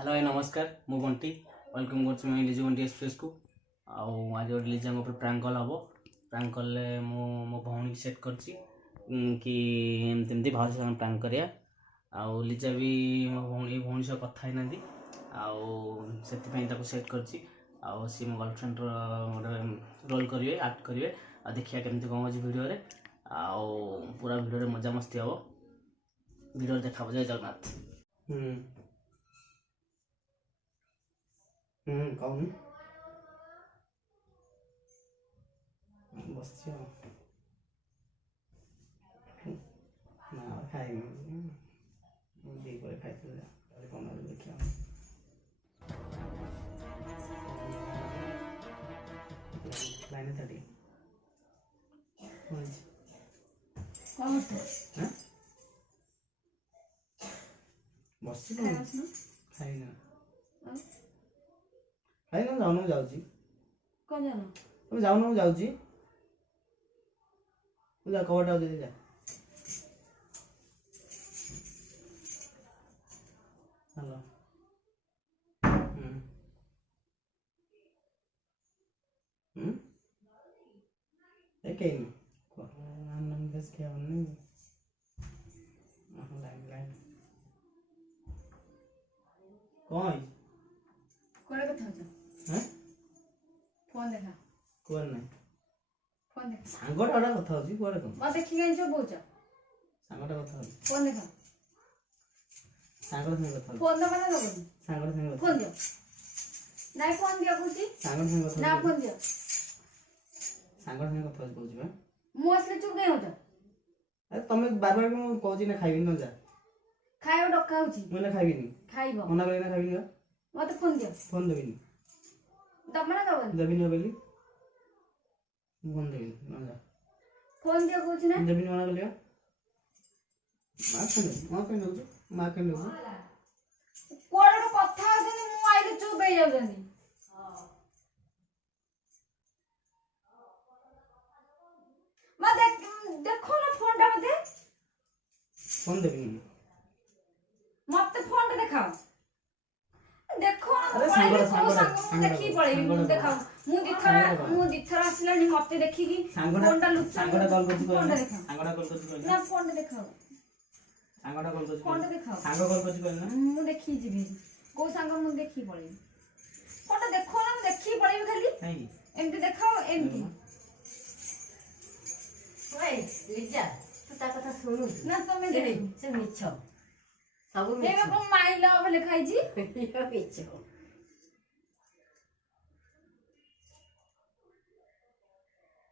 हेलो भाई नमस्कार मु बंटी वेलकम कर लिजु बंटी एक्सप्रेस को आज गोटे लिजा प्रांक कल हम प्रांक कल मो भौणी सेट कर कि एमती भाव से प्रांक करिया आउ लिजा भी मो भौणी सह कथा ही ना से सेट कर सी मो गर्लफ्रेंड गोटे रोल करेंगे आक्ट करेंगे आ देखिए केमती कौन अच्छे भिडियो आउ पूरा भिडियो मजा मस्ती हम भिडियो देखा जय जगन्नाथ। कौन बस ना खाई दी खाई कौन देखिए लाइन थर्टी बस खाई ना खाई ना जाऊन जाऊँ कौन जानो तुम जाऊन जाऊँ जा कवटा दे जा हेलो एक ही नाम बस क्या नहीं लाइन लाइन कौन कोड़ा कथा हो हैं फोन देखा कौन नहीं फोन देख सांगटा वाला कथा होची कोड़े कोन म देखि गइन जो बोच सांगटा कथा होची फोन देखा सांगटा संग कथा फोन दबा ना दबा सांगटा संग फोन दियो नाइ फोन दियो कुची सांगटा संग कथा ना फोन दियो सांगटा संग कथा होची बा मु असले चुप गई होता अरे तमे बार बार को कहूची ना खाइबी न जा खाइबो डक्का होची मैं ना खाइबी नी खाइबो मना करे ना खाइबी ना मते फोन दियो फोन देबी नी दबा ना दबा देबी न बेली फोन देबी ना जा फोन दियो कुची ना देबी न मना लिया मां कने कोड़ा कथा होनी मु आइले चुप गई जाउनी म देखो ना फोन टा मते फोन देबी नी मते फोन टा देखाओ देखो अरे सांगो देखि पड़े देखाओ मु दिथरा आसलानी मते देखि की फोन टा लुच सांगटा कॉल करती फोन टा देखाओ सांगटा कॉल करती ना फोन टा देखाओ सांगटा कॉल करती फोन टा देखाओ सांग कॉल करती ना मु देखि जिबी को सांगो मु देखि पड़े फोन टा देखो ना देखि पड़े खाली नहीं एमती देखाओ एमती ओए लिजा तू ता कथा सुनु ना तमे से देखो से मिछ सब हे मिछ को माइला बले खाई जी यो मिछ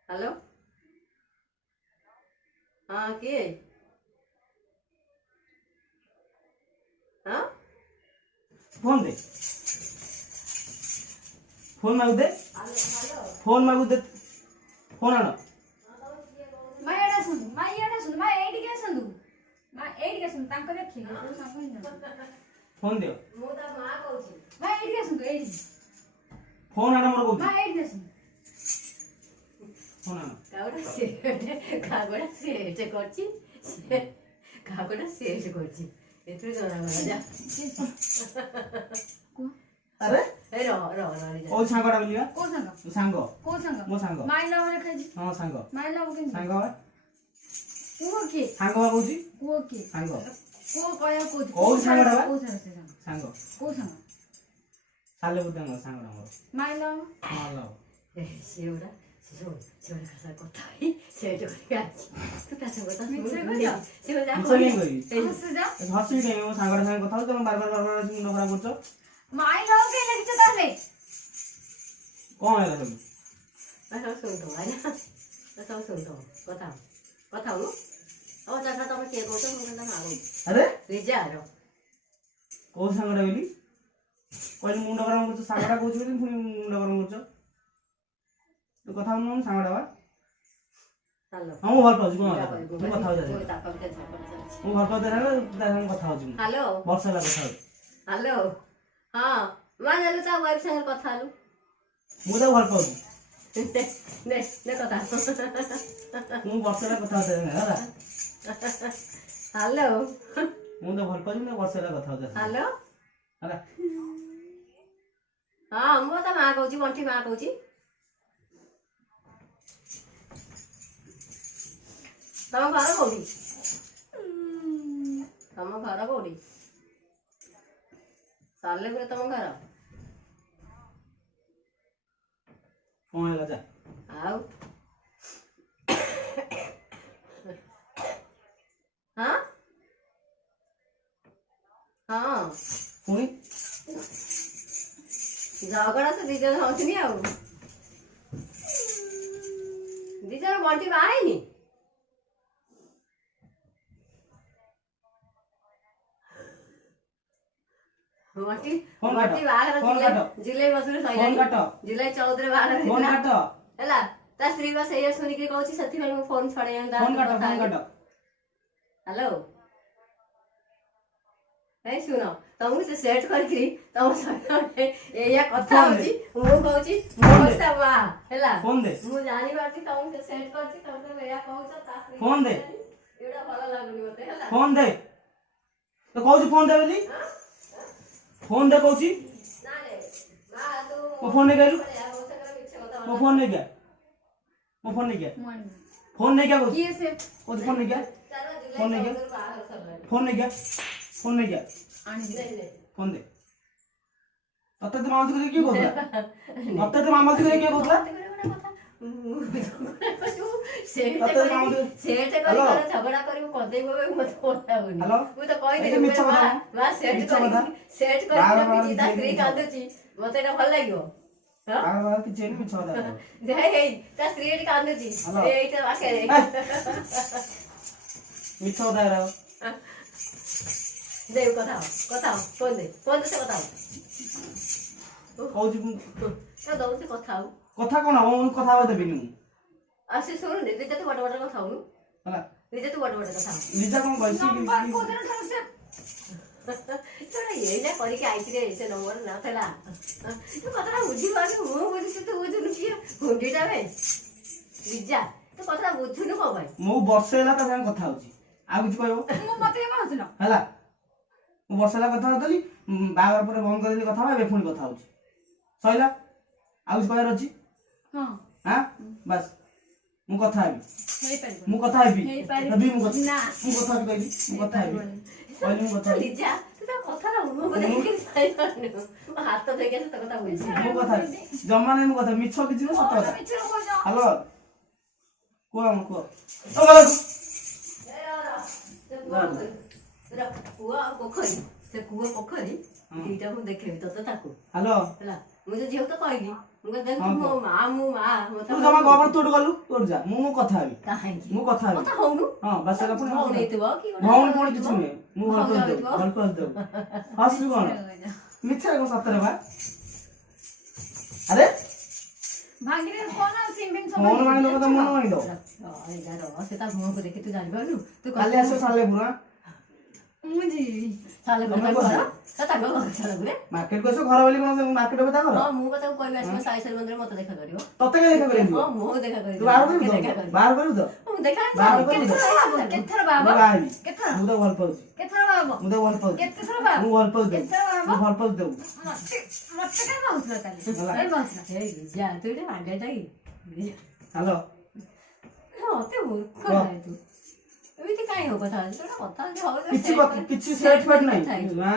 हेलो हां के हां फोन दे फोन मागू दे हेलो फोन मागू दे फोन आना माइयाडा सुन माइ एडी के सुन तांको देखि को सांगो ना फोन दियो मु ता मां कहूची माइ एडी के सुन एडी फोन आना मोर कहू माइ एडी के सुन फोन आना कागड़ा सेट करची कागड़ा सेट करची एतु जरा गला जा अरे ए रो लिजा ओ सांगटा बोलिया को सांगो सांग मो सांग माइला बले खाई जी हां सांग माइला बके सांग को के सांग बा कहूची को के सांग को कया को सांगटा बा को सांग सांग को सांग साले बुद्धा म सांगटा मोर माइला मालो ए सिउरा सिउरा कसा कोथाई सेट करके तू ता संग ता मिक्सर सुनु गयो सिउरा मिक्सर गयो हस जा हसी के मो सांगटा संग कथा तुम बार बार मुंड खराब करछो माइला के लगिछ ताले कोन है तुम ता सुन तो आना ता सुन तो कथा हो ओ चाचा तमे के कहतो हम ना मागो अरे लिजा रो को सांगटा बोली कोई मुंड खराब करछो सांगटा कहूची बोली पुनी मुंड खराब करछो तू कथा हम सांगटा बा हेलो हम भल पाउछु कोन तू कथा हो जा ता कविता छाप मु भल पाउ देना ता हम कथा होछु हेलो वर्षला कथा हो हेलो हां मान जालो ता वाइफ संग कथा लु मु तो भल पाउछु ने कथा मु वर्षला कथा होते हैला हेलो मु तो भल पाउछु ना वर्षला कथा होते हेलो हैला ହଁ ମୁଁ ତା ମାଆ କହୁଛି ବଣ୍ଟି ମାଆ କହୁଛି ତମ ଘର କୋଉଠି ତମ ଘର କୋଉଠି ସାଲେପୁର ତମ ଘର କଣ ହେଲା ଯା ଆଉ ହଁ ହଁ ପୁଣି ଝଗଡ଼ା ତ 2 ଜଣ ହଉଛନ୍ତି ଆଉ 2 ଜଣ ବଣ୍ଟି ବାହା ହେଇନି ବଣ୍ଟି ଫୋନ୍ ବଣ୍ଟି ବାହାଘର ଫୋନ୍ କାଟ। ଜୁଲାଇ ମାସରେ ଫୋନ୍ ସଇଲାଣି କାଟ ଜୁଲାଇ 14 ବାହାଘର ଫୋନ୍ ହେଇଥିଲା କାଟ ହେଲା ତା ସ୍ତ୍ରୀ ବା ସେଇଆ ଶୁଣିକି କହୁଛି ସେଥିପାଇଁ ମୁଁ ଫୋନ୍ ଛଡ଼େଇ ଫୋନ୍ କାଟ ଫୋନ୍ କାଟ ହ୍ୟାଲୋ এই শুনো ତମକୁ ସେ ସେଟ୍ କରିକି ତମ ସହିତ ଏଇଆ କଥା ହଉଛି ମୁଁ କହୁଛି ମୋ କଥା ମା ହେଲା ଫୋନ୍ ଦେ ମୁଁ ଜାଣିପାରୁଛି ତମକୁ ସେ ସେଟ୍ କରିଛି ତମକୁ ଏଇଆ କହୁଛ ତା ସ୍ତ୍ରୀ ଫୋନ୍ ଦେ ଏଇଟା ଭଲ ଲାଗୁନି ମତେ ହେଲା ଫୋନ୍ ଦେ ତ କହୁଛି ଫୋନ୍ ଦେ ବୋଲି ଫୋନ୍ ଦେ କହୁଛି ନା ରେ ମା ତୁ ମୋ ଫୋନ୍ ନେଇ ଗଲୁ ମୋ ସାଙ୍ଗରେ ମିଛ କଥା ମୋ ଫୋନ୍ ନେଇ ଗା ମୋ ଫୋନ୍ ନେଇ ଗା ଫୋନ୍ ନେଇ ଗା କହୁଛି କିଏ ସେ କହୁଛି ଫୋନ୍ ନେଇ ଗା ଫୋନ୍ ନେଇ ଗା ଫୋନ୍ ନେଇ ଗା ଫୋନ୍ ନେଇ ଗା ଫୋନ୍ ଦେ ତତେ ତ ମାଉସୀ କିଏ କହୁଥିଲା ତତେ ତ ମାଉସୀ କିଏ କହୁଥିଲା ଝଗଡ଼ା କରିବୁ କଦେଇବ ମତେ କଥା ହଉନି ହ୍ୟାଲୋ ମୁଁ ତ କହିଦେଲି ମିଛ କଥା ମା ସେଟ୍ ମିଛ କଥା ସେଟ୍ ବାହାର କରିକି ବାହାର ତା କିଛି ସ୍ତ୍ରୀ ମିଛ। କାନ୍ଦୁଛି ମତେ ଏଇଟା ଭଲ ଲାଗିବ ବାହାର କିଛି ହେଇନି ମିଛ କଥା କହିବ। ହେଇ ତା ସ୍ତ୍ରୀ ଏଠି କାନ୍ଦୁଛି ହ୍ୟାଲୋ। ଏଇଟା ପାଖରେ ମିଛ କଥା ଏରା ଦେ କଥା ହଉ ଫୋନ୍ ଦେ ସେ କଥା ହଉ କହୁଛି ମୁଁ ଦଉଛି କଥା ହଉ କଥା କଣ ହବ ମୁଁ କଥା ହବା ଦେବିନି ମୁଁ ଆଉ ସେ ଶୁଣୁନି ନିଜେ ତୁ ବଡ଼ କଥା ହଉନୁ ହେଲା ନିଜେ ତୁ ବଡ଼ କଥା ହଉ ଲିଜା କଣ କହିଛି ଏଇଟା କରିକି ଆଇଥିଲେ ସେ ନମ୍ବର ନଥିଲା ତୁ କଥାଟା ବୁଝିପାରୁନୁ ମୁଁ ବୁଝୁଛି ତୁ ବୁଝୁନୁ କିଏ ହୁଣ୍ଡିଟା ବେ ଲିଜା ତୁ କଥାଟା ବୁଝୁନୁ କଣ ପାଇଁ ମୁଁ ବର୍ଷେ ହେଲା ତା ସାଙ୍ଗେ କଥା ହଉଛି ଆଉ କିଛି କହିବ ମତେ କହୁଥିଲ ହେଲା ମୁଁ ବର୍ଷେ ହେଲା କଥା ହଉଥିଲି ବାହାଘର ପରେ ବନ୍ଦ କରିଦେଲି କଥା ହବା ଏବେ ପୁଣି କଥା ହଉଛି ସଇଲା ଆଉ କିଛି କହିବାର ଅଛି ହଁ ହାଁ ବାସ୍ ମୁଁ କଥା ହେବି ହେଇପାରିବ ମୁଁ କଥା ହେବି ହେଇପାରିବ। ହେବି ମୁଁ କଥା ନା। ମୁଁ କଥା ହେବି କହିଲି ମୁଁ କଥା ହେବି କହିଲି ମୁଁ କଥା ହେବି ଲିଜା ତୁ ତା କଥାଟା ମୁହଁକୁ ଦେଖିକି ଯାଇପାରୁନୁ ମୋ ହାତ ଦେଖି ଆସି ତୋ କଥା ବୁଝି ମୁଁ କଥା ହେବି ଜମା ନାହିଁ ମୁଁ କଥା ହେବି। ମିଛ କିଛି ନୁହଁ ସତ କଥା ହ୍ୟାଲୋ କୁହ ଆମ କୁହ ଓ ଗଲା କୂଅ ଆଉ ପୋଖରୀ ସେ କୂଅ ପୋଖରୀ ଦିଟା ମୁଁ ଦେଖେଇବି ତତେ ତାକୁ ହ୍ୟାଲୋ ହେଲା ମୁଁ ସେ ଝିଅକୁ ତ କହିଲି ମୁଁ କହିଲି ହଁ, ମୋ ମା ତୁ ଜମା ଗବର ତୋଠୁ ଗଲୁ ତୋଠୁ ଯା ମୁଁ କଥା ହେବି କାହିଁକି ମୁଁ କଥା ହେବି କଥା ହଉନୁ ହଁ ବାସ୍ ହେଲା ପୁଣି ଭଉଣୀ ହେଇଥିବ କି ଭଉଣୀ ପୁଣି କିଛି ନୁହେଁ ମୁଁ ଭଲ ଭଉଣୀ କରିଦେବି ହେଇଥିବ। ଭଲ କରିଦେବୁ ହସିବୁ କଣ ମିଛରେ କଣ ସତରେ ବା ଆରେ ଭାଙ୍ଗିରେ ଫୋନ ଆଉ ସିମ୍ ବିମ୍ ସବୁ ମନ ମାଣି ଦବ ତ ମନ ମାଣି ଦବ ସେ ତା ମୁହଁକୁ ଦେଖି ତୁ ଜାଣିପାରୁନୁ ତୁ କାଲି ଆସିବ ସାଲେପୁର ମୁଁ ଯିବି ସାଲେପୁର ତମେ ତାଙ୍କ ଘର କହୁଛ? ତାଙ୍କ ଘର ସାଲେପୁରରେ ମାର୍କେଟ କୁ ଆସିବ ଘର ବୋଲି କଣ ମାର୍କେଟ କଥା କର ହଁ ମୁଁ ତାକୁ କହିବି ଆସିବ ସାଇସଲ ମନ୍ଦିର ମତେ ଦେଖା କରିବ ତତେ କାଇଁ ଦେଖା କରିବି ହଁ ମୁଁ ଦେଖା କରିବି ତୁ ବାହାର କରିବୁ ଦେଖା ତ କରିବି ବାହାର କରିବୁ ତ ମୁଁ ଦେଖା ବାହାର କରିବୁ ତ କେତେଥର ମୁଁ ବାବା ବାହା ହେବି କେତେଥର ମୁଁ ତ ଭଲ ପାଉଛି କେତେଥର ବାବା ମୁଁ ତ ଭଲ ପାଉଛି କେତେଥର ବାବା ମୁଁ ଭଲ ପାଉଛି ଦେବୁ କେତେଥର ମୁଁ ବାବା ଭଲ ପାଉଛି ଦେବୁ ମତେ ମତେ କାଇଁ କହୁଥିଲ କାଲି ହେଲା। କାଇଁ କହୁଥିଲ ଏଇ ଯା ତୁ ଏଠି ଆଗେ ଯାଇ ହ୍ୟାଲୋ ମତେ ମୂର୍ଖ ନାହିଁ ତୁ ଏମିତି କାଇଁ ହଉ କଥା ହଉଛି ତୁ କଥା କିଛି କିଛି ସେଟ୍ ଫେଟ୍ ନାହିଁ ମା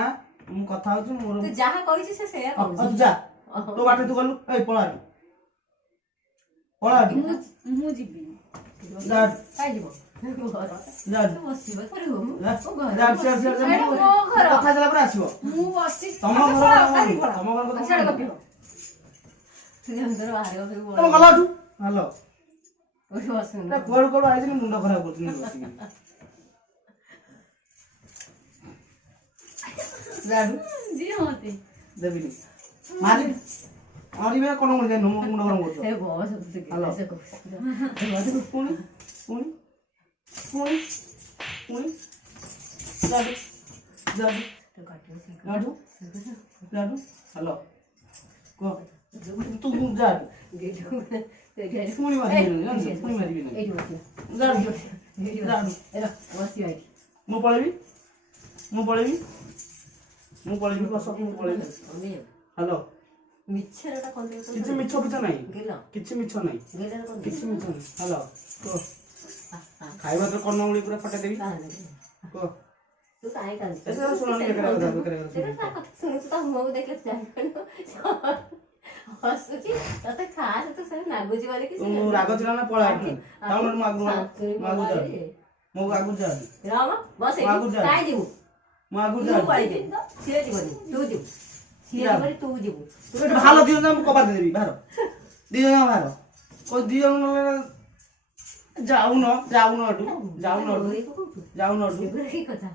ମୁଁ କଥା ହଉଛି ମୋର ତୁ ଯାହା କହିଛୁ ସେ ସେଇଆ ତୁ କହୁଛି ଯା ତୋ ବାଟରେ ତୁ ଗଲୁ ଏଇ ପଳା ପଳା ମୁଁ ଯିବି ଯା କାଇଁ ଯିବ ଯା ବସିବ ଥରେ ହଉ ଯା ମୋ ଘର ଯା ସିଆଡେ ସିଆଡେ ଏଇଟା ମୋ ଘର। କଥା ହେଲା ପରେ ଆସିବ ମୁଁ ବସି ତମ ମତେ ଘର ପଳାଅ, କାଲି ପଳାଅ। ତମ ଘର କଥା ସିଆଡେ ଗପିବ। ତୁ ଯେମିତି ବାହାରିବ ଫେର ତମ ଗଲାଠୁ ହ୍ୟାଲୋ କୋଉଠି ବସୁନୁ କୁଆଡୁ କୁଆଡୁ ଆଇଥିଲି ମୁଣ୍ଡ ଖରାପ କରୁଥିଲି ବସିକି ଯାଠୁ ଦିଅ ମତେ ଦେବିନି ମାରି ମାରିବେ କଣ ମୁଣ୍ଡ ମୁଣ୍ଡ ଗରମ କରୁଛ ଏ ବସ ତୁ ହ୍ୟାଲୋ। ସେ କହୁଛି ପୁଣି ପୁଣି ପୁଣି ପୁଣି ଯାଠୁ ଯାଠୁ ଯାଠୁ ଯାଠୁ ହ୍ୟାଲୋ କୁହ ତୁ ଯାଠୁ ପୁଣି ମାରିବି ଜାଣିଛ ପୁଣି ମାରିବି ନାହିଁ ଯାଠୁ ଯାଠୁ ମୁଁ ପଳେଇବି ମୁଁ ପଳେଇବି ବସ ମୁଁ ପଳେଇବି ହ୍ୟାଲୋ ମିଛରଟା କଣ କିଛି ମିଛ ପିଛ ନାହିଁ ଗେଲ କିଛି ମିଛ ନାହିଁ ଗେଲରେ କଣ କିଛି ମିଛ ନାହିଁ ହ୍ୟାଲୋ କୁହ ଖାଇବା ତ କର୍ଣ୍ଣମୂଳି ପୁରା ଫଟେଇ ଦେବି କୁହ ତୁ କାହିଁ କାନ୍ଦୁଛୁ? ଏତେ ଶୁଣନି ବେକାର କଥା ସେଇଟା ତା କଥା ଶୁଣୁଛୁ ତା ମୁହଁକୁ ଦେଖିଲେ ଜାଣିପାରୁନୁ ହସୁଛି ତତେ ଖାସ ତୁ ସେ ନାଗୁଛି ବୋଲି କି ତୁ ରାଗ ଥିଲା ନା ପଳା ଏଠୁ ତାଉନ ମୁଁ ଆଗକୁ ଯା ରମ ବସ ମୁଁ ଆଗକୁ ଯା। କାହିଁ ଯିବୁ ମୁଁ ଆଗକୁ ତୁ ଯା ପଳେଇଦେ ସିଏ ଯିବନି ତୁ ଯିବୁ ସିଏ ଯିବନି ତୁ ଯିବୁ ତୁ ଏଠି ଭାଲ ଦି ଜଣ ମୁଁ କବାଟ ଦେବି ବାହାର ଦି ଜଣ ବାହାର କୋଉ ଦି ଜଣ ନହେଲେ ଯାଉନ ଏଠୁ ଯାଉନ କି କଥା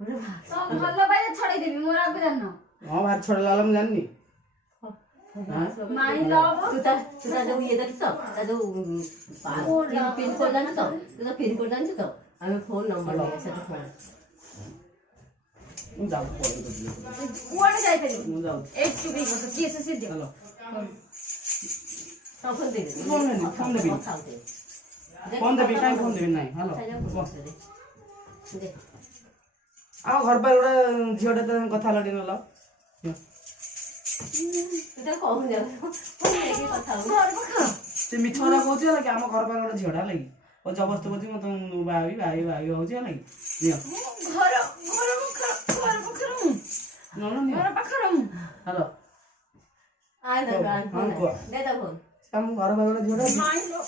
ଭଲ ପାଇଲେ ଛଡେଇଦେବି ମୋର ଆଗ ଜାଣିନ ହଁ ଭାରି ଛଡେଇଲା ବେଳ ମୁଁ ଜାଣିନି ମାଇଁ ଲଭ ତୁ ତା ଯୋଉ ଇଏ ଦେଖିଛୁ ତ ତା ଯୋଉ ପିନ୍ କୋଡ୍ ଜାଣିଛୁ ତ ତୁ ତା ପିନ୍ କୋଡ୍ ଜାଣିଛୁ ତ ଆମେ ଫୋନ୍ ନମ୍ବର ନେଇ ସେଟା ଫୋନ୍ ମୁଁ ଯାଉଛି ପଳେଇ କୁଆଡେ ଯାଇପାରିବି ମୁଁ ଯାଉଛି ଏଇ ଚୁପି ବସ କିଏ ସେ ସିଦ୍ଧ ହ୍ୟାଲୋ ଫୋନ୍ ଦେଇଦେ ଫୋନ୍ ଦେବି ଫୋନ୍ ଦେବି କଥା ହଉଥିବେ ଫୋନ୍ ଦେବି କାହିଁ ଫୋନ୍ ଦେବି ନାହିଁ ହ୍ୟାଲୋ ଦେ ଆମ ଘର ପାଖରେ ଗୋଟେ ଝିଅଟେ ତ କଥା ହେଲା ଟିକେ ନେଲ ତୁ ତାକୁ କହୁନି ଆଉ ଫୋନ୍ ନେଇକି କଥା ହବୁ ସେ ମିଛ କଥା କହୁଛି ହେଲା କି ଆମ ଘର ପାଖରେ ଗୋଟେ ଝିଅଟା ହେଲା କି ଓ ଜବସ୍ତ କରୁଛି ମତେ ମୁଁ ବାହାବି ହଉଛି ହେଲା କି ନିଅ ଘର ପାଖରେ ମୁଁ ହ୍ୟାଲୋ ଆୟ ଦେ ହଁ କୁହ ଦେ ତା ଫୋନ୍ ସେ ଆମ ଘର ପାଖରେ ଗୋଟେ ଝିଅଟା ଅଛି। ମାଇଁ ଲଭ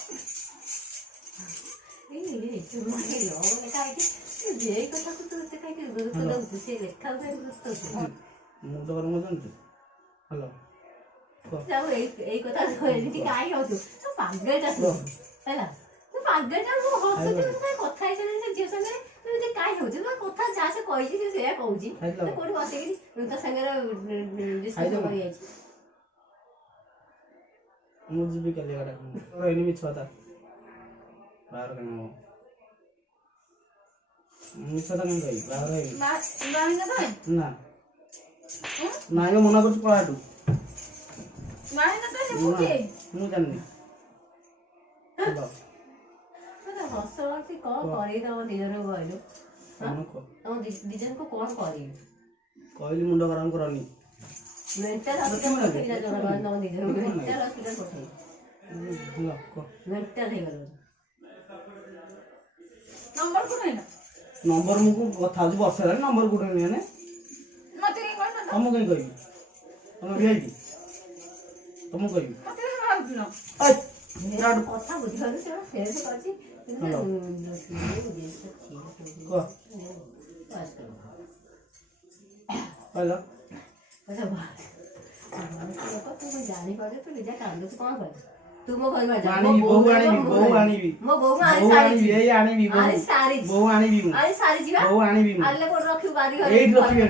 ଯେ କଥାକୁ ତୁ ଏତେ କାହିଁକି ଗୁରୁତ୍ୱ ଦଉଛୁ ସେ ଲେଖାକୁ କାହିଁକି ଗୁରୁତ୍ୱ ଦଉଛୁ ମୁଁ ତ ଘର ମୁଁ ଜାଣିଛୁ ହ୍ୟାଲୋ କୁହ ଯାଉ ଏଇ କଥା ଏମିତି କାହିଁ ହଉଛୁ ତୁ ପାଗଳଟା ଶୁଣୁ ହେଲା ତୁ ପାଗଳଟା ମୁଁ ହସୁଛି ମୁଁ ସାଙ୍ଗେ କଥା ହେଇସାରିଲି ସେ ଝିଅ ସାଙ୍ଗରେ ତୁ ଏମିତି କାହିଁ ହଉଛୁ ତୁ କଥା ଯାହା ସେ କହିଛି ସେ ସେଇଆ କହୁଛି ତୁ କୋଉଠି ବସିକିରି ତା ସାଙ୍ଗରେ ଡିସ୍କସନ୍ କରିଯାଇଛି ମୁଁ ଯିବି କାଲି ଏଗାଟା ରହିନି ମିଛ କଥା ବାହାର କାମ ମିଛ କଥା କାହିଁ କହିବି ବାହାର ରହିବି ନା ନାଇଁ ମନା କରୁଛି ପଳା ଏଠୁ ମୁଁ ଜାଣିନି ହ୍ୟାଲୋ ହସ ହସି କଣ କରିଦବ ଦି ଜଣଙ୍କୁ କହିଲୁ କଣ କୁହ ତମ ଦି ଜଣଙ୍କୁ କଣ କରିବି କହିଲି ମୁଣ୍ଡ ଗରମ କରନି ମେଣ୍ଟାଲ ହସ୍ପିଟାଲ ପଠେଇ ତମ ଦି ଜଣଙ୍କୁ ମେଣ୍ଟାଲ ହସ୍ପିଟାଲ ପଠେଇ ହେଲା କୁହ ମେଣ୍ଟାଲ ହେଇଗଲ ନମ୍ବର କୋଉଠି ନା ନମ୍ବର ମୁଁ କଥା ହଉଛି ବର୍ଷେ ହେଲାଣି ନମ୍ବର କୋଉଠି ମାନେ ମତେ କାଇଁ କହିଲ ତମକୁ କାହିଁ କହିବି ତମେ ଭିଆଇପି ତମକୁ କହିବି ମତେ କାଇଁ ଭାବୁଥିଲ କଥା ବୁଝିପାରୁନି ସେ ସେନ୍ସ କରିଛି କୁହ କହିଲ ତୁ ଜାଣିପାରୁଛୁ ତୁ ନିଜେ କାନ୍ଦୁଛୁ କଣ କରିବୁ ତୁ ମୋ ଘର ଆଣିବି ବୋହୁ ଆଣିବି ମୋ ବୋଉ ଆଣିବି ଏଇ ଆଣିବି ବୋହୁ ଆଣିବି ମୁଁ ଆରେ ସାରିଯିବା ବୋହୁ ଆଣିବି ମୁଁ ଆଣିଲେ କୋଉଠି ରଖିବୁ ବାରି ଘରେ ଏଇଠି ରଖିବି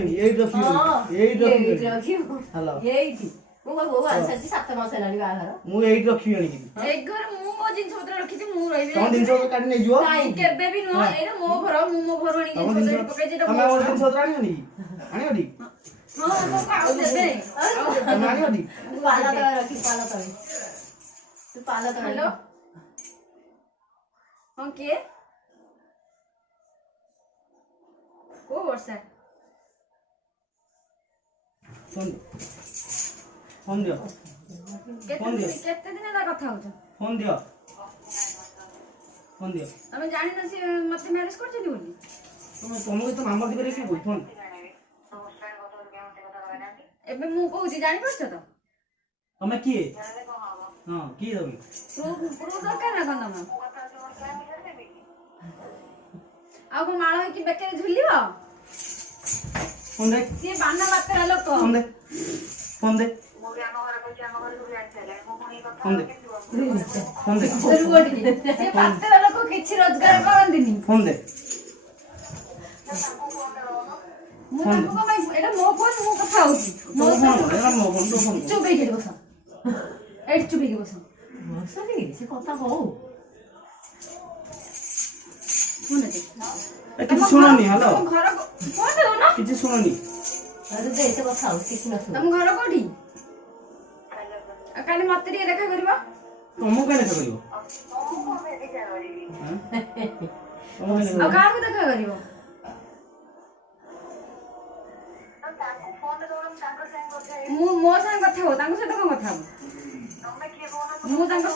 ହ୍ୟାଲୋ ଏଇଠି ମୁଁ ବୋଉ ଆଣି ସାରିଛି 7 ମାସ ହେଲାଣି ବାହାଘର ମୁଁ ଏଇଠି ରଖିବି ଆଣିକି ଏଇ ଘରେ ମୁଁ ମୋ ଜିନିଷ ପତ୍ର ରଖିଛି ମୁଁ ରହିବି ତମ ଜିନିଷ ପତ୍ର କାଟି ନେଇଯିବ କେବେ ବି ନୁହଁ ଏଇଟା ମୋ ଘର ମୁଁ ମୋ ଘରୁ ଆଣିକି ତମ ଜିନିଷ ଜିନିଷ ପତ୍ର ପକେଇଛି ଏଇଟା ତମେ ମୋ ଆମ ଘର। ଜିନିଷ ପତ୍ର ଆଣିବନି କି ଆଣିବନି ହଁ ମୋ ଆଉ ଦେବେ ତମେ ଆଣିବନି ତୁ ପାଲ ତଳେ ରଖି ପାଲ ତଳେ ତୁ ପାଲ ତଳେ ହ୍ୟାଲୋ ହଁ କିଏ କୋଉ ବର୍ଷା ଫୋନ୍ ଦିଅ କେତେ ଦିନ ହେଲା କଥା ହଉଛ ଫୋନ୍ ଦିଅ ଫୋନ୍ ଦିଅ ତମେ ଜାଣିନ ସେ ମତେ ମ୍ୟାରେଜ କରିଛନ୍ତି ବୋଲି ତମକୁ ତ ମାମର୍ତି କରିକି କିଏ କହୁଛି ଫୋନ୍ ଏବେ ମୁଁ କହୁଛି ଜାଣିପାରୁଛ ତ ତମେ କିଏ ହଁ କିଏ ତମେ ପ୍ରୁଫ୍ ଦରକାର ନା କଣ ତମ ଆଉ କଣ ମାଳ ହେଇକି ବେକରେ ଝୁଲିବ ଫୋନ୍ ଦେ ସିଏ ବାନା ବାତେରା ଲୋକ ଫୋନ୍ ଦେ ଫୋନ୍ ଦେ ଫୋନ୍ ଦେ ସିଏ ବାତେରା ଲୋକ କିଛି ରୋଜଗାର କରନ୍ତିନି ଫୋନ୍ ଦେ ମୁଁ ତାଙ୍କୁ କଣ ପାଇଁ ଏଇଟା ମୋ ଫୋନ୍ ମୁଁ କଥା ହଉଛି ମୋ ଫୋନ୍ ଚୁପ ହେଇକି ବସ ଏଇଠି ଚୁପ ହେଇକି ବସ ସେ କଥା ହଉ କିଛି ଶୁଣନି ହ୍ୟାଲୋ ତମ ଘର ଫୋନ୍ ଦଉନ କିଛି ଶୁଣନି ଦେ ସେ କଥା ହଉ କିଛି ନ ଶୁଣ ତମ ଘର କୋଉଠି ଆଉ କାଲି ମତେ ଟିକେ ଦେଖା କରିବ ତମକୁ କାଇଁ ଦେଖା କରିବ ଆଉ କାହାକୁ ଦେଖା କରିବ ମୋ ସାଙ୍ଗେ କଥା ହବ ତାଙ୍କ ସହିତ କଣ କଥା ହବ ମୁଁ ତାଙ୍କ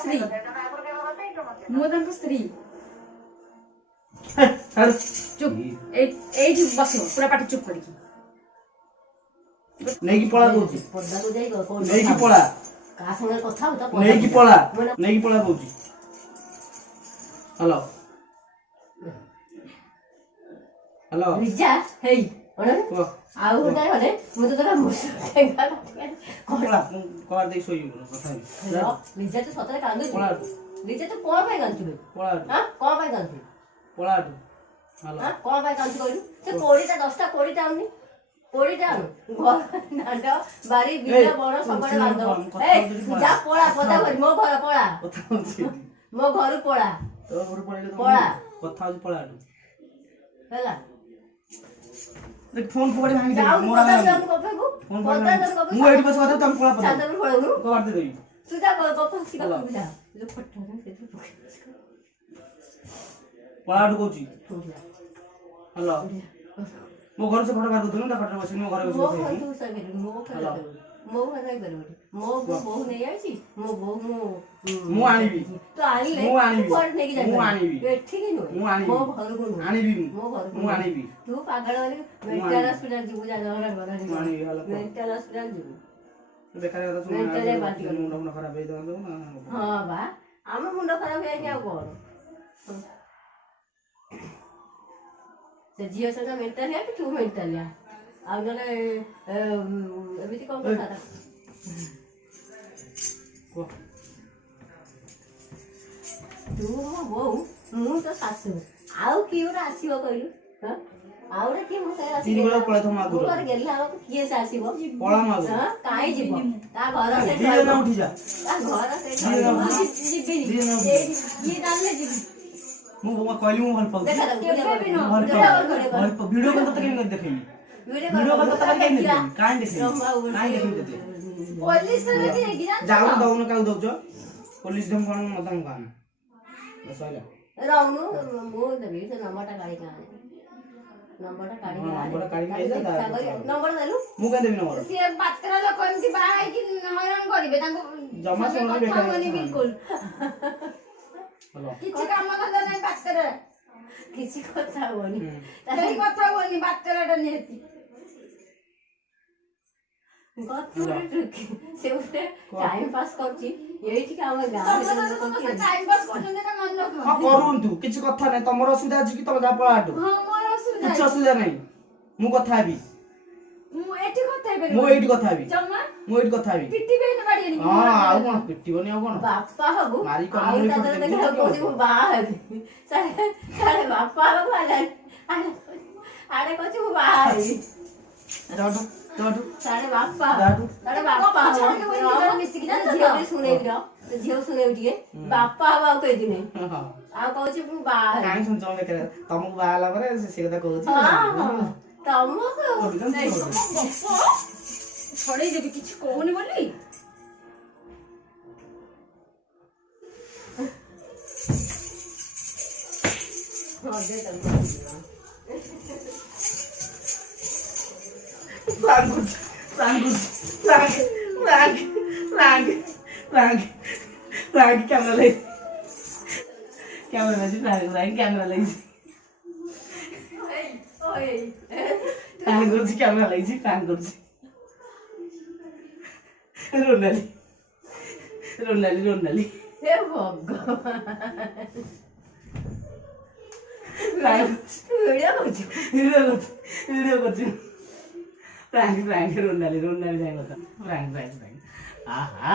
ସ୍ତ୍ରୀ ଚୁପ ଏଇଠି ବସିବ ପୁରା ପାଟି ଚୁପ କରିକି ନେଇକି ପଳା କହୁଛି ପଦାକୁ ଯାଇ ନେଇକି ପଳା କାହା ସାଙ୍ଗରେ କଥା ହଉ ତା ନେଇକି ପଳା ନେଇକି ପଳା କହୁଛି ହ୍ୟାଲୋ ହ୍ୟାଲୋ ଲିଜା ହେଇ କୁହ ଆଉ ଗୋଟେ ଗଲେ ମୁଁ ତ ତୋର ପଳା ମୁଁ କବାଟ ଦେଇ ଶୋଇବି କଥା ହେବି ଲିଜା ତୁ ସତରେ କାନ୍ଦୁଛୁ ପଳା ଲିଜା ତୁ କଣ ପାଇଁ କାନ୍ଦୁଛୁ ପଳା କଣ ପାଇଁ କାନ୍ଦୁଛୁ ପଳା ହ୍ୟାଲୋ କଣ ପାଇଁ କାନ୍ଦୁଛୁ କହିଲୁ ସେ 10ଟା 20ଟା ଆଣୁନି 20ଟା ଆଣୁ ଘର ଦାଣ୍ଡ ବାରି ବିଲ ବଣ ସବୁଆଡେ ବାନ୍ଧ ଯା ପଳା ପଦା କରି ମୋ ଘର ପଳା କଥା ହଉଛି ମୋ ଘରୁ ପଳା ତୋ ଘରୁ ପଳେଇଲେ ପଳା କଥା ହଉଛି ପଳା ହେଲା ଫୋନ ଫୋପାଡ଼ି ଭାଙ୍ଗି ଦେବି ଯାଉ ମୋର ପଦା ଆଉ ଯାଉ ଗପେକୁ ଫୋନ ପଦା ଫୋପାଡ଼ି ଯାଉ ଗପେକୁ ମୁଁ ଏଇଠି ବସି କଥା ତମେ ପଳା ପଳା ଛାତରେ ପଳଉନୁ କବାଟ ଦେଇ ଦେବି ତୁ ଯା ଗପ ଶିଖା ଯା ଲୋ ଫଟୋ ପଳା କହୁଛି ହ୍ୟାଲୋ ମୋ ଘର ସେ ଫଟୋ ବାହାର କରୁଥିଲୁ ତା ଫଟୋ ବସିକି ମୋ ଘରେ ବସି ମୋ ବସି ଘର ତୁ ସାଙ୍ଗରେ ମୋ ଘର ଯାଇପାରିବୁନି ମୋ ବୋଉ ନେଇ ଆଇଛି ମୋ ବୋଉ ମୁଁ ଆଣିବି ତୁ ଆଣିଲେ ମୁଁ ଆଣିବି କୁଆଡେ ନେଇକି ମୁଁ ଯାଇପାରିବୁ ଆଣିବି ଏଠିକି ନୁହେଁ ମୁଁ ଆଣିବି ମୋ ଘରକୁ ନୁହେଁ ଆଣିବି ମୋ ଘରକୁ ମୁଁ ଆଣିବି ତୁ ପାଗଳ ହେଲି ମେଣ୍ଟାଲ ହସ୍ପିଟାଲ ଯିବୁ ଯା ମୁଁ ଆଣିବି ହେଲା ମେଣ୍ଟାଲ ହସ୍ପିଟାଲ ଯିବୁ ବେକାର କଥା ମେଣ୍ଟାଲ ଶୁଣ ମୁଣ୍ଡ ଖରାପ ହେଇଯାଉ ନା ହଁ ବା ଆମ ମୁଣ୍ଡ ଖରାପ ହେଇନି ଆଉ କଣ ସେ ଝିଅ ସହିତ ମେଣ୍ଟାଲିଆ କି ତୁ ମେଣ୍ଟାଲିଆ ଆଉ ନହେଲେ ଏମିତି କଣ କଥା କୁହ ତୁ ମୋ ବୋଉ ମୁଁ ତ ଶାଶୁ ଆଉ କିଏ ଗୋଟେ ଆସିବ କହିଲୁ ଆଉ ଗୋଟେ କିଏ ମୋ ସାଙ୍ଗରେ ତିନି ବେଳ ପଳେଇଥିବ ମୋ ଆଗରୁ ଗେଲା ହବାକୁ କିଏ ସେ ଆସିବ ପଳା ମୋ ଆଗରୁ କାହିଁ ଯିବ ତା ଘର ସେଇଠି ଦି ଜଣ ଉଠି ଯା ତା ଘର ସେଇଠି ଯିବିନି ଦି ଜଣ ଉଠି କିଏ ଜାଣିଲେ ଯିବି ମୁଁ କହିଲି ମୁଁ ଭଲ ପାଉଛି ଦେଖା ଭିଡିଓ କଲ୍ ତତେ କେମିତି ଦେଖେଇବି ଭିଡିଓ କଲ୍ ତତେ କେମିତି ଦେଖେଇବି କାହିଁ ଦେଖେଇବି ତତେ ପୋଲିସ ଯାଉନ ଦଉନ କାହାକୁ ଦଉଛ ପୋଲିସ ଧମ କଣ ମତେ କାମ ସଇଲା ରହୁନୁ ମୁଁ ଦେବି ସେ ନମ୍ବରଟା କାଢିକି ଆଣେ ନମ୍ବରଟା କାଢିକି ନମ୍ବର ଦେଲୁ ମୁଁ କାହିଁ ଦେବି ନମ୍ବର ସିଏ ପାତ୍ର ଲୋକ ଏମିତି ବାହା ହେଇକି ହଇରାଣ କରିବେ ତାଙ୍କୁ ଜମା କଥା ହବନି ବିଲକୁଲ ହ୍ୟାଲୋ କିଛି କାମ ଧନ୍ଦା ନାହିଁ ପାତ୍ରରେ କିଛି କଥା ହବନି ସେଇ କଥା ହୁଅନି ପାତ୍ରଟା ନିହାତି ସେ ଗୋଟେ ଟାଇମ ପାସ୍ କରୁଛି ଏଇଠିକି ଆମ ଗାଁ ଟାଇମ ପାସ୍ କରୁଛନ୍ତି ନା ମନ ରଖ ହଁ କରନ୍ତୁ କିଛି କଥା ନାହିଁ ତମର ଅସୁବିଧା ଅଛି କି ତମେ ଯା ପଳା ଆଠୁ ହଁ ମୋର ଅସୁବିଧା କିଛି ଅସୁବିଧା ନାହିଁ ମୁଁ କଥା ହେବି ମୁଁ ଏଠି କଥା ହେବି ମୁଁ ଏଇଠି କଥା ହେବି ଜମା ମୁଁ ଏଇଠି କଥା ହେବି ପିଟିବେ ନା ବାଡିଆନି ହଁ ଆଉ କଣ ପିଟିବନି ଆଉ କଣ ବାପା ହବୁ ମାରି ଆଉ କମୁନି ତା ଦେହରେ ଦେଖିଲା କହୁଛି ମୁଁ ବାହା ହେବି ସାଡେ ବାପା ହବୁ ଆଡେ କହୁଛି ମୁଁ ବାହା ହେବି ଯାଉଠୁ ଯାଉଠୁ ସାଡେ ବାପା ଯାଉଠୁ ସାଡେ ବାପା ଝିଅ ଶୁଣେଇବି ଝିଅ ଶୁଣେଇବି ଟିକେ ବାପା ହବ ଆଉ କହିଦିନେ ହଁ ଆଉ କହୁଛି ମୁଁ ବାହା ହେବି କାହିଁ ଶୁଣୁଛ ବେକାର ତମକୁ ବାହା ହେଲା ପରେ ସେ କଥା କହୁଛି ତମକୁ ଛଡେଇ ଦେବି କିଛି କହୁନି ବୋଲି ରୋନାଲି ହେ ଭଗବାନ ଭିଡିଓ କରୁଛୁ ଭିଡିଓ କରୁଛୁ ପ୍ରାଙ୍କ ରୋନାଲି ଯାଇ କଥା ପ୍ରାଙ୍କ ଆହା